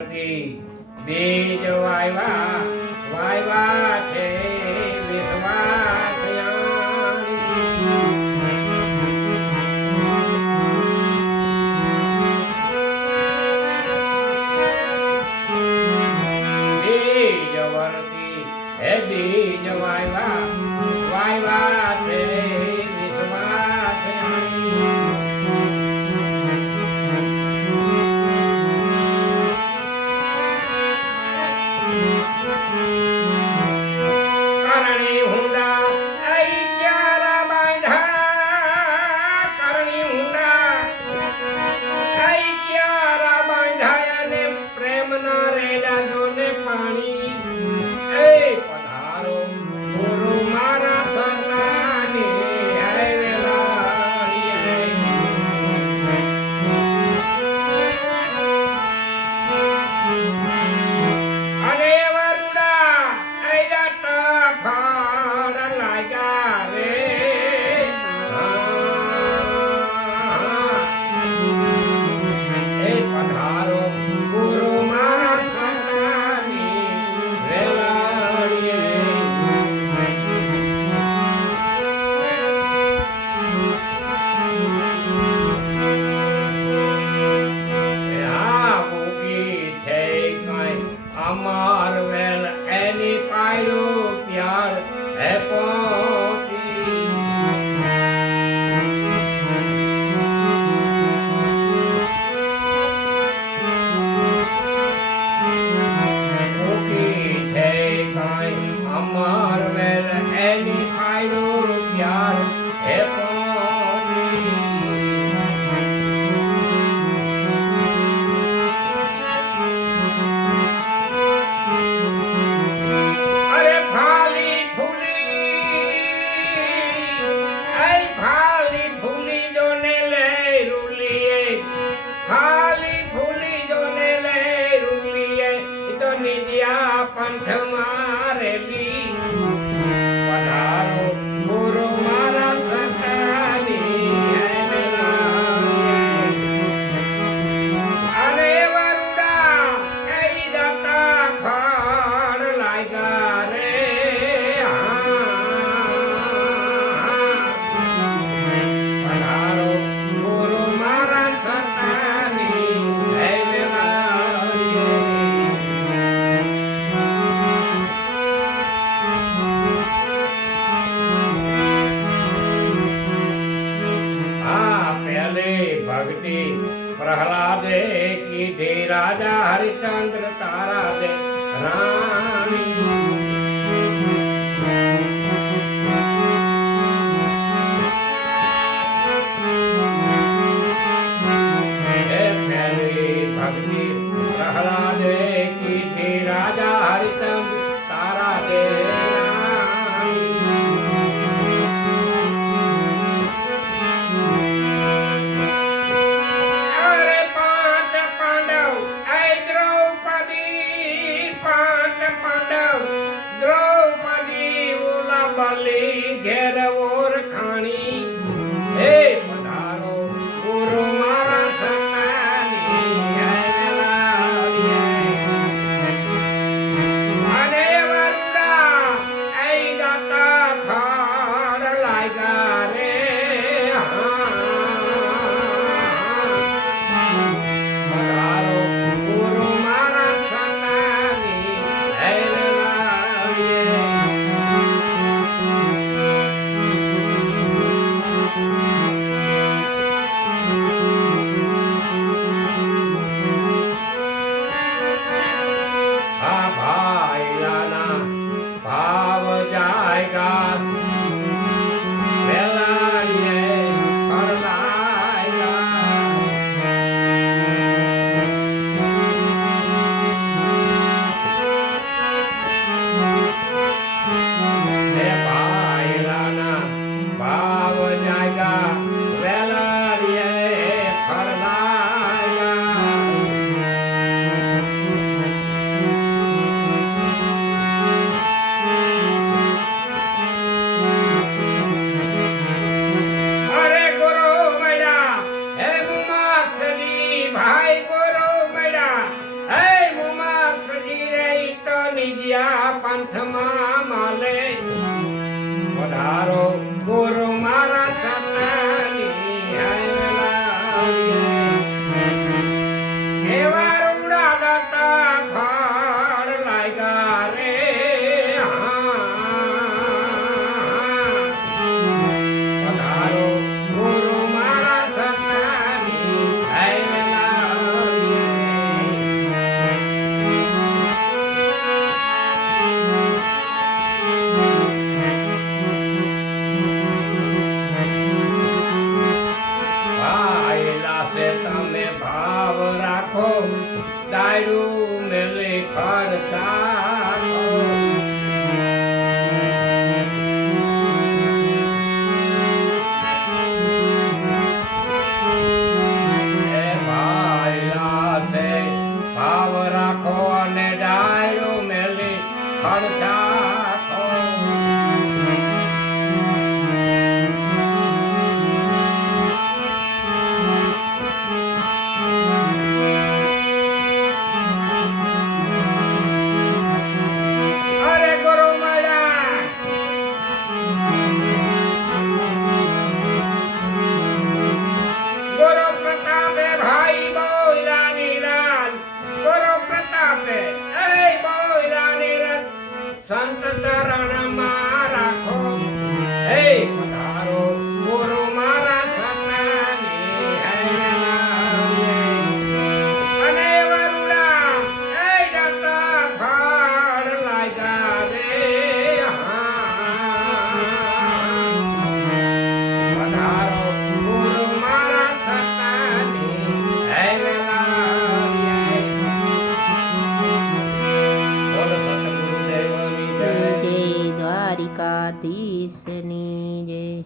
બીજ viva viva છે વિધવા બીજ વરતી હે બીજ વાયવા વાયવા છે વિધવા કરણી હુંડા આઈ ક્યારા બાંધા કરણી હુંડા આઈ ક્યારા બાંધાયા ને પ્રેમના રેડા જોને પાણી એ પધારો ગુરુ મારા સતાની હે વેલાડી અને વરુડા આઈડા ફાડ લાગ્યા રે એ પધારો ગુરુ મારા સતાની વેલાડી અમાર વેલ એની પાયો પ્યાર હે પોતી ઓકી છે કાંઈ અમાર વેલ એની પાયો પ્યાર હે પોતી पंथ मारेली पधारो गुरु मारा सतानी अरे वरुड़ा कई दाता फाड़ लागा रे पधारो गुरु मारा सतानी भक्ति प्रहलादे की दे राजा हरिश्चंद्र तारा दे रानी भक्ति प्रहलादे की थी राजा हरिश्चंद्र तारा दे बली घेर और खानी हे पधारो गुरु मारा सतानी अरे वरुड़ा आई दाता फाड़ लागा रे पधारो गुरु मारा सतानी આવી ગયા પંથમાં માલે પધારો ગુરુ મારા સતની એવા રૂડા દાતા ફાળ લાગ્યા રે પધારો ગુરુ મારા સતની તમે ભાવ રાખો ડાયરું મેલે ખડસાખો એ ભાઈલા છે ભાવ રાખો અને ડાયરું મેલે ખડસાખો સંત ચરણમાં રાખો હે પધારો ગુરુ મારા સતની અને વરુડા એ દાતા ફાળ લાગ્યા રે પધારો ગુરુ મારા સતની દ્વારિકાધીશની જય.